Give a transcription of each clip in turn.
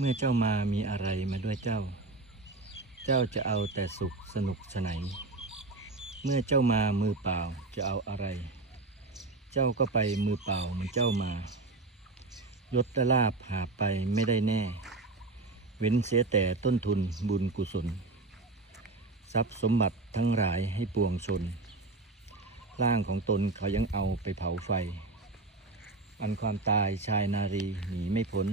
เมื่อเจ้ามามีอะไรมาด้วยเจ้า เจ้าจะเอาแต่สุขสนุกสนานเมื่อเจ้ามามือเปล่าจะเอาอะไร เจ้าก็ไปมือเปล่าเหมือนเจ้ามายศและลาบหาไปไม่ได้แน่ เว้นเสียแต่ต้นทุนบุญกุศล ทรัพย์สมบัติทั้งหลายให้ปวงชน ร่างของตนเขายังเอาไปเผาไฟ อันความตายชายนารีหนีไม่พ้น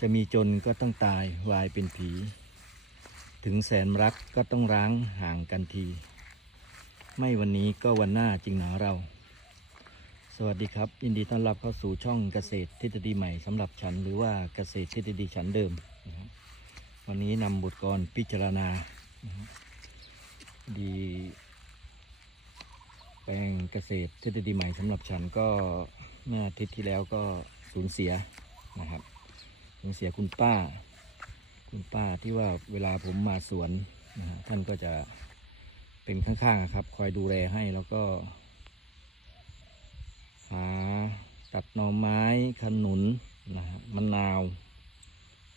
จะมีจนก็ต้องตายวายเป็นผี ถึงแสนรักก็ต้องร้างห่างกันที ไม่วันนี้ก็วันหน้าจริงหนาเรา สวัสดีครับยินดีต้อนรับเข้าสู่ช่องเกษตรทฤษฎีใหม่สำหรับฉันหรือว่าเกษตรทฤษฎีฉันเดิม วันนี้นำบทกรพิจารณา ดี แปลงเกษตรทฤษฎีใหม่สำหรับฉันก็เมื่ออาทิตย์ที่แล้วก็สูญเสียนะครับ สูญเสียคุณป้า คุณป้าที่ว่าเวลาผมมาสวนนะฮะท่านก็จะเป็นข้างๆครับ คอยดูแลให้แล้วก็ หาตัดหน่อไม้ขนุนนะฮะมะนาว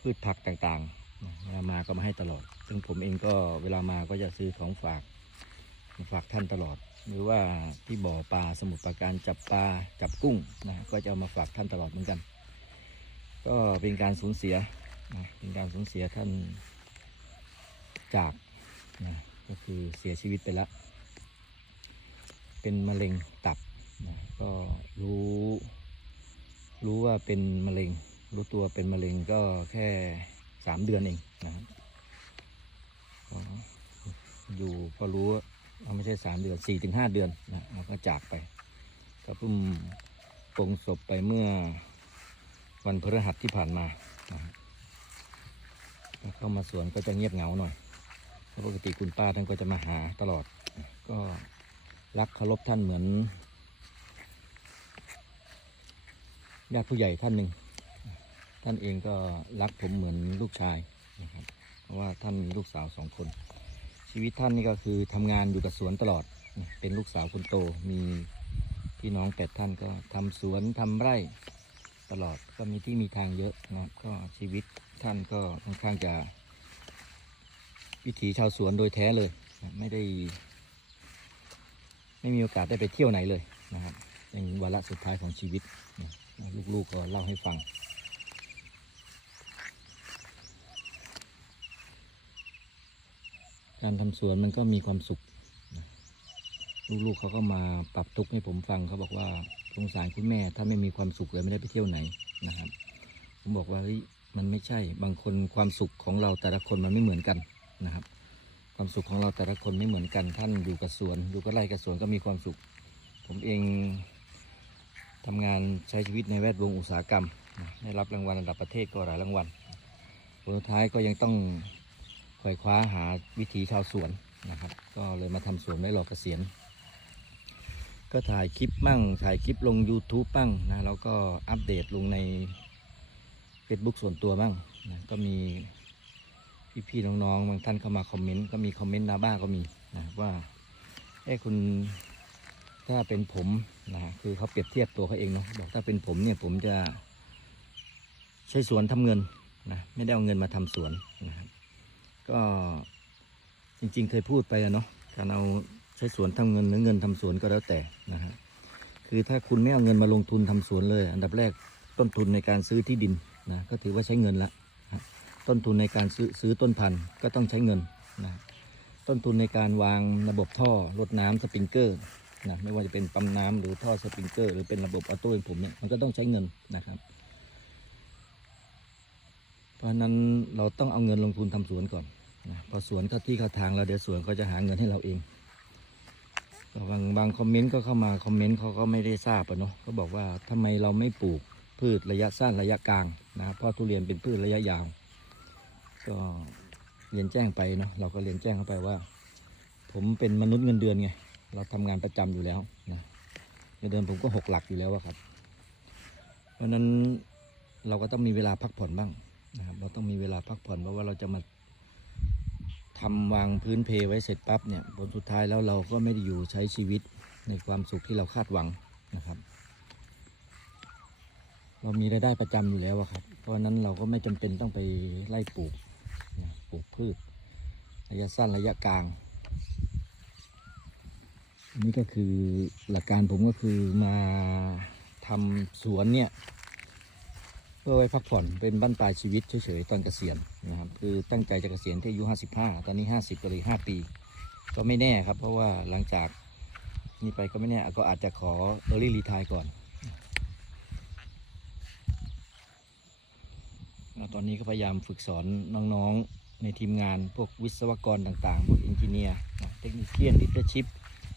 พืชผักต่างๆเวลามาก็มาให้ตลอด ซึ่งผมเองก็เวลามาก็จะซื้อของฝากฝากท่านตลอด หรือว่าที่บ่อปลาสมุทรปราการจับปลาจับกุ้งนะก็จะเอามาฝากท่านตลอดเหมือนกัน ก็เป็นการสูญเสียนะเป็นการสูญเสียท่านจากนะก็คือเสียชีวิตไปแล้ว เป็นมะเร็งตับนะก็รู้รู้ว่าเป็นมะเร็ง รู้ตัวเป็นมะเร็งก็แค่สามเดือนเองนะครับอยู่พอรู้ว่าไม่ใช่สามเดือนสี่ถึงห้าเดือนนะแล้วก็จากไป ก็เพิ่งปลงศพไปเมื่อ วันพฤหัสที่ผ่านมาเข้ามาสวนก็จะเงียบเหงาหน่อยปกติคุณป้าท่านก็จะมาหาตลอด ก็รักเคารพท่านเหมือนญาติผู้ใหญ่ท่านหนึ่ง ท่านเองก็รักผมเหมือนลูกชายนะครับ เพราะว่าท่านมีลูกสาวสองคน ชีวิตท่านนี่ก็คือทำงานอยู่กับสวนตลอด เป็นลูกสาวคนโต มีพี่น้องแปดท่านก็ทำสวนทำไร่ ตลอดก็มีที่มีทางเยอะนะครับก็ชีวิตท่านก็ค่อนข้างจะ วิถีชาวสวนโดยแท้เลยนะไม่ได้ ไม่มีโอกาสได้ไปเที่ยวไหนเลยนะครับเป็นวาระสุดท้ายของชีวิตนะลูกๆก็เล่าให้ฟังการทำสวนมันก็มีความสุข ลูกๆเขาก็มาปรับทุกข์ให้ผมฟังเขาบอกว่าสงสารคุณแม่ถ้าไม่มีความสุขเลยไม่ได้ไปเที่ยวไหนนะครับ ผมบอกว่าเฮ้ยมันไม่ใช่บางคนความสุขของเราแต่ละคนมันไม่เหมือนกันนะครับ ความสุขของเราแต่ละคนไม่เหมือนกัน ท่านอยู่กับสวน อยู่กับไร่กับสวนก็มีความสุข ผมเองทำงานใช้ชีวิตในแวดวงอุตสาหกรรม ได้รับรางวัลระดับประเทศก็หลายรางวัลผลสุดท้ายก็ยังต้องคอยคว้าหาวิถีชาวสวนนะครับ ก็เลยมาทำสวนได้รอเกษียณ ก็ถ่ายคลิปมั่ง ถ่ายคลิปลง YouTube บ้างนะแล้วก็อัปเดตลงใน Facebook ส่วนตัวบ้างนะก็มีพี่ๆน้องๆบางท่านเข้ามาคอมเมนต์ก็มีคอมเมนต์นาบ้าก็มีนะว่าเอ้คุณถ้าเป็นผมนะคือเขาเปรียบเทียบตัวเขาเองเนาะบอกถ้าเป็นผมเนี่ยผมจะใช้สวนทำเงินนะไม่ได้เอาเงินมาทำสวนนะครับก็จริงๆเคยพูดไปอะเนาะการเอา ใช้สวนทำเงินหรือเงินทำสวนก็แล้วแต่นะฮะคือถ้าคุณไม่เอาเงินมาลงทุนทำสวนเลย อันดับแรกต้นทุนในการซื้อที่ดินนะก็ถือว่าใช้เงินละต้นทุนในการซื้อซื้อต้นพันธุ์ก็ต้องใช้เงินนะต้นทุนในการวางระบบท่อรดน้ำสปริงเกอร์นะไม่ว่าจะเป็นปั๊มน้ำหรือท่อสปริงเกอร์หรือเป็นระบบออโต้อย่างผมเนี่ยมันก็ต้องใช้เงินนะครับ เพราะนั้นเราต้องเอาเงินลงทุนทำสวนก่อนนะพอสวนเข้าที่เข้าทางแล้วเดี๋ยวสวนก็จะหาเงินให้เราเอง ก็บางบางคอมเมนต์ก็เข้ามาคอมเมนต์เขาก็ไม่ได้ทราบอะเนาะเขาบอกว่าทำไมเราไม่ปลูกพืชระยะสั้นระยะกลางนะครับเพราะทุเรียนเป็นพืชระยะยาว ก็เรียนแจ้งไปเนาะเราก็เรียนแจ้งเข้าไปว่า ผมเป็นมนุษย์เงินเดือนไงเราทำงานประจำอยู่แล้วนะเงินเดือนผมก็หกหลักอยู่แล้วครับ เพราะฉะนั้นเราก็ต้องมีเวลาพักผ่อนบ้างนะครับเราต้องมีเวลาพักผ่อนเพราะว่าเราจะมา ทำวางพื้นเพไว้เสร็จปั๊บเนี่ยผลสุดท้ายแล้วเราก็ไม่ได้อยู่ใช้ชีวิตในความสุขที่เราคาดหวังนะครับ เรามีรายได้ประจำอยู่แล้วครับ เพราะนั้นเราก็ไม่จำเป็นต้องไปไล่ปลูกปลูกพืช ระยะสั้นระยะกลางนนี้ก็คือหลักการผมก็คือมาทำสวนเนี่ย พื่อไว้พักผ่อนเป็นบ้นปลายชีวิตเฉยๆตอนเกษียณนะครับคือตั้งใจจะเกษียณที่อายุ 55 ตอนนี้ 50ก็เลย5ปี ก็ไม่แน่ครับ เพราะว่าหลังจากนี้ไปก็ไม่แน่ก็อาจจะขอ early retire ก่อนตอนนี้ก็พยายามฝึกสอนน้องๆในทีมงานพวกวิศวกรต่างๆพวกเอนจิเนียร์เทคนิคเชียนดิเตอร์ชิพ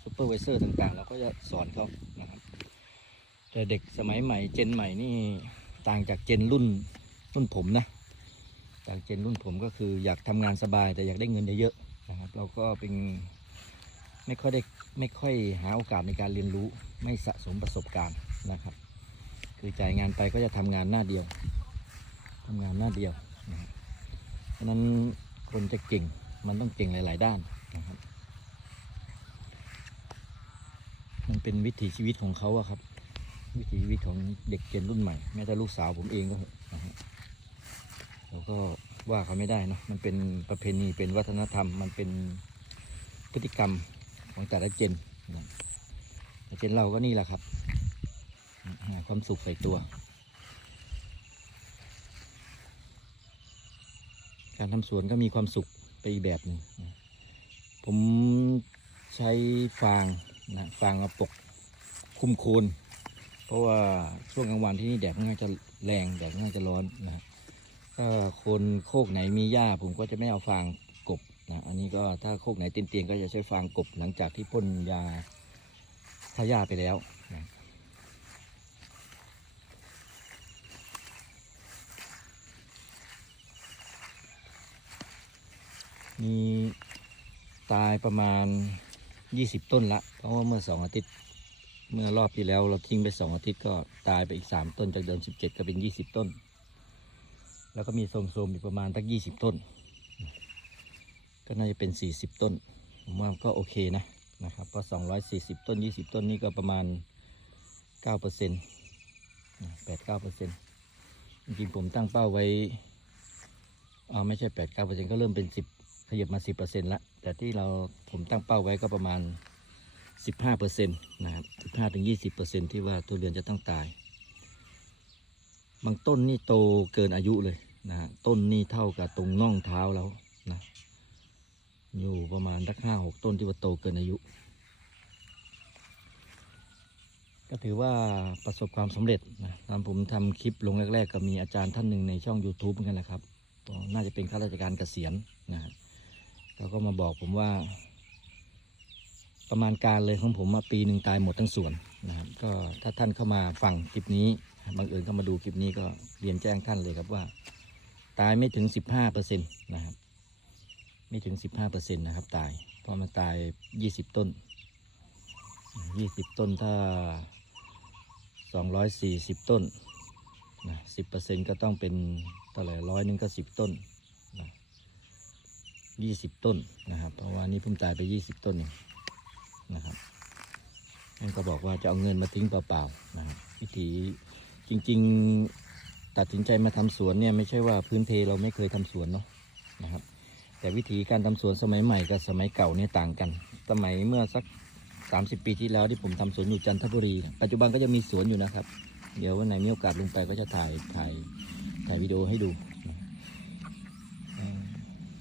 ซูเปอร์ไวเซอร์ต่างๆ เราก็จะสอนเขานะครับแต่เด็กสมัยใหม่เจนใหม่นี่ ต่างจากเจนรุ่นรุ่นผมนะจากเจนรุ่นผมก็คืออยากทำงานสบายแต่อยากได้เงินเยอะๆนะครับ เราก็เป็นไม่ค่อยได้ไม่ค่อยหาโอกาสในการเรียนรู้ไม่สะสมประสบการณ์นะครับ คือจ่ายงานไปก็จะทำงานหน้าเดียวทำงานหน้าเดียวนะครับเพราะนั้นคนจะเก่งมันต้องเก่งหลาย ๆ ด้านนะครับ มันเป็นวิถีชีวิตของเขาอะครับ วิถีชีวิตของเด็กเจนรุ่นใหม่ แม้แต่ลูกสาวผมเองก็เหอะนะฮะเราก็ว่าเขาไม่ได้เนะมันเป็นประเพณีเป็นวัฒนธรรม มันเป็นพฤติกรรมของแต่ละเจนนะแต่เจนเราก็นี่แหละครับหาความสุขใส่ตัว การทำสวนก็มีความสุขไปอีกแบบหนึ่งผมใช้ฟางนะฟางมาปก คุมโคน ราะว่าช่วงกลางวันที่นี่แดดค่อนข้างจะแรงแดดค่อนข้างจะร้อนนะถ้าคนโคกไหนมีหญ้าผมก็จะไม่เอาฟางกบนะอันนี้ก็ถ้าโคกไหนเตียนๆก็จะใช้ฟางกบหลังจากที่พ่นยาฆ่าหญ้าไปแล้วนะมีตายประมาณ 20 ต้นละเพราะว่าเมื่อสองอาทิตย์ เมื่อรอบที่แล้วเราทิ้งไปสองอาทิตย์ก็ตายไปอีกสามต้นจากเดิมสิบเจ็ดก็เป็นยี่สิบต้น แล้วก็มีโสมๆอีกประมาณตั้งยี่สิบต้น ก็น่าจะเป็นสี่สิบต้นผมว่าก็โอเคนะนะครับเพราะสองร้อยสี่สิบต้นยี่สิบต้นนี่ก็ประมาณเก้าเปอร์เซ็นต์แปดเก้าเปอร์เซ็นต์จริงผมตั้งเป้าไว้อ่าไม่ใช่แปดเก้าเปอร์เซ็นต์ก็เริ่มเป็นสิบขยับมาสิบเปอร์เซ็นต์ละแต่ที่เราผมตั้งเป้าไว้ก็ประมาณ 15เปอร์เซ็นต์นะครับ15ถึง20เปอร์เซ็นต์ที่ว่าทุเรียนจะต้องตาย บางต้นนี่โตเกินอายุเลยนะฮะต้นนี่เท่ากับตรงน่องเท้าแล้วนะอยู่ประมาณสักห้าหกต้นที่ว่าโตเกินอายุ ก็ถือว่าประสบความสำเร็จนะตอนผมทำคลิปลงแรก ๆ ก็มีอาจารย์ท่านหนึ่งในช่อง YouTube เหมือนกันแหละครับ น่าจะเป็นข้าราชการเกษียณนะครับเขาก็มาบอกผมว่า ประมาณการเลยของผมว่าปีหนึ่งตายหมดทั้งสวนนะครับก็ถ้าท่านเข้ามาฟังคลิปนี้บังเอิญเข้ามาดูคลิปนี้ก็เรียนแจ้งท่านเลยครับว่า ตายไม่ถึงสิบห้าเปอร์เซ็นต์นะครับไม่ถึงสิบห้าเปอร์เซ็นต์นะครับตายเพราะมันตายยี่สิบต้นยี่สิบต้นถ้าสองร้อยสี่สิบต้นนะสิบเปอร์เซ็นต์ก็ต้องเป็นเท่าไหร่ร้อยหนึ่งก็สิบต้นนะยี่สิบต้นนะครับเพราะว่านี่เพิ่งตายไปยี่สิบต้นเอง นะครับนั่นก็บอกว่าจะเอาเงินมาทิ้งเปล่าๆนะครับวิธีจริง ๆตัดสินใจมาทำสวนเนี่ยไม่ใช่ว่าพื้นเพเราไม่เคยทำสวนเนาะนะครับ แต่วิธีการทำสวนสมัยใหม่กับสมัยเก่าเนี่ยต่างกัน สมัยเมื่อสัก 30 ปีที่แล้วที่ผมทำสวนอยู่จันทบุรี ปัจจุบันก็จะมีสวนอยู่นะครับ เดี๋ยววันไหนมีโอกาสลงไปก็จะถ่ายถ่ายถ่ายวิดีโอให้ดู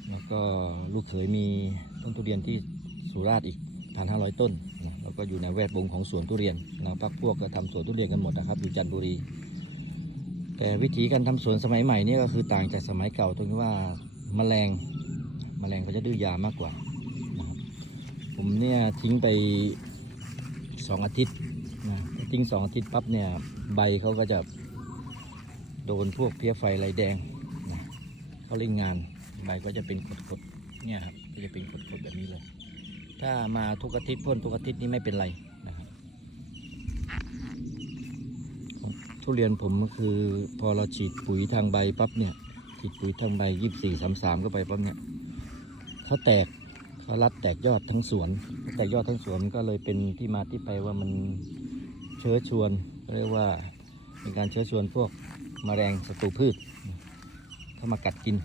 แล้วก็ลูกเขยมีต้นทุเรียนที่สุราษฎร์อีก พันห้าร้อยต้นนะแล้วก็อยู่ในแวดวงของสวนทุเรียนเราพักพวกก็ทำสวนทุเรียนกันหมดนะครับ อยู่จันทบุรี แต่วิธีการทำสวนสมัยใหม่นี่ก็คือต่างจากสมัยเก่าตรงที่ว่าแมลงแมลงเขาจะดื้อยามากกว่านะครับผมเนี่ยทิ้งไปสองอาทิตย์นะทิ้งสองอาทิตย์ปั๊บเนี่ยใบเขาก็จะโดนพวกเพี้ยไฟลายแดงนะเขาเล่นงานใบก็จะเป็นขดๆเนี่ยครับก็จะเป็นขดๆแบบนี้เลย ถ้ามาทุกอาทิตย์พ่นทุกอาทิตย์นี่ไม่เป็นไรนะครับทุเรียนผมก็คือพอเราฉีดปุ๋ยทางใบปั๊บเนี่ยฉีดปุ๋ยทางใบยี่สี่สามสามก็ไปปั๊บเนี่ยเขาแตกเขารัดแตกยอดทั้งสวน แตกยอดทั้งสวนก็เลยเป็นที่มาที่ไปว่ามันเชื้อชวนเรียกว่าเป็นการเชื้อชวนพวกแมลงศัตรูพืชเข้ามากัดกิน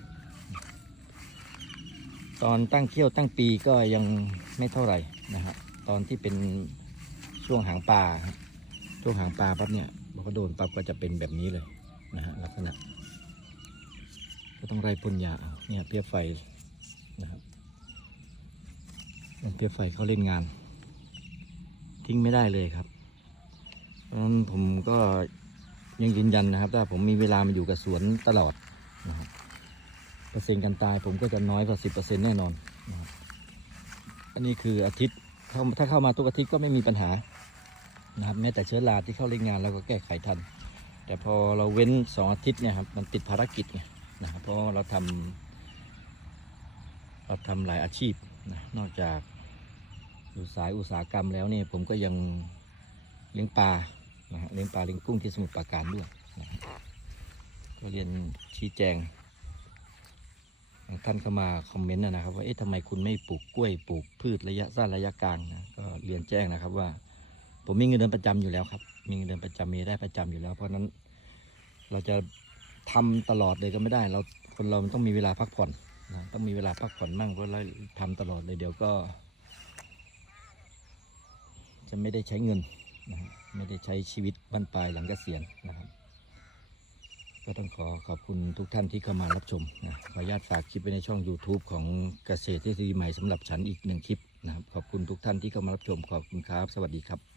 ตอนตั้งเขี้ยวตั้งปีก็ยังไม่เท่าไหร่นะครับ ตอนที่เป็นช่วงหางปลาช่วงหางปลาปั๊บเนี่ยพอเขาโดนปั๊บก็จะเป็นแบบนี้เลยนะฮะลักษณะ ก็ต้องไล่พ่นยาเอาเนี่ยเพี้ยไฟนะครับเพี้ยไฟเขาเล่นงาน ทิ้งไม่ได้เลยครับ เพราะฉะนั้นผมก็ยังยืนยันนะครับ ถ้าผมมีเวลามาอยู่กับสวนตลอดนะครับ อร์เซ็นต์การตายผมก็จะน้อยกว่าสิบเปอร์เซ็นต์แน่นอนนะครับอันนี้คืออาทิตย์เข้าถ้าเข้ามาทุกอาทิตย์ก็ไม่มีปัญหานะครับแม้แต่เชื้อราที่เข้าเล่นงานเราก็แก้ไขทัน แต่พอเราเว้นสองอาทิตย์เนี่ยครับมันติดภารกิจไงนะครับเพราะเราทำเราทำหลายอาชีพนะนอกจากอยู่สายอุตสาหกรรมแล้วเนี่ยผมก็ยังเลี้ยงปลานะฮะเลี้ยงปลาเลี้ยงกุ้งที่สมุทรปราการด้วยนะก็เรียนชี้แจง ท่านเข้ามาคอมเมนต์นะครับ ว่าเอ๊ะทำไมคุณไม่ปลูกกล้วยปลูกพืชระยะสั้นระยะกลางนะก็เรียนแจ้งนะครับว่า ผมมีเงินเดือนประจำอยู่แล้วครับ มีเงินเดือนประจำมีได้ประจำอยู่แล้ว เพราะฉะนั้นเราจะทำตลอดเลยก็ไม่ได้ เราคนเรามันต้องมีเวลาพักผ่อนนะต้องมีเวลาพักผ่อนมั่งเพราะเราทำตลอดเลยเดี๋ยวก็ จะไม่ได้ใช้เงินนะไม่ได้ใช้ชีวิตบั้นปลายหลังเกษียณนะครับ ก็ต้องขอขอบคุณทุกท่านที่เข้ามารับชมนะขออนุญาตฝากคลิปไว้ในช่อง YouTube ของเกษตรทฤษฎีใหม่สำหรับฉันอีกหนึ่งคลิปนะครับขอบคุณทุกท่านที่เข้ามารับชมขอบคุณครับ สวัสดีครับ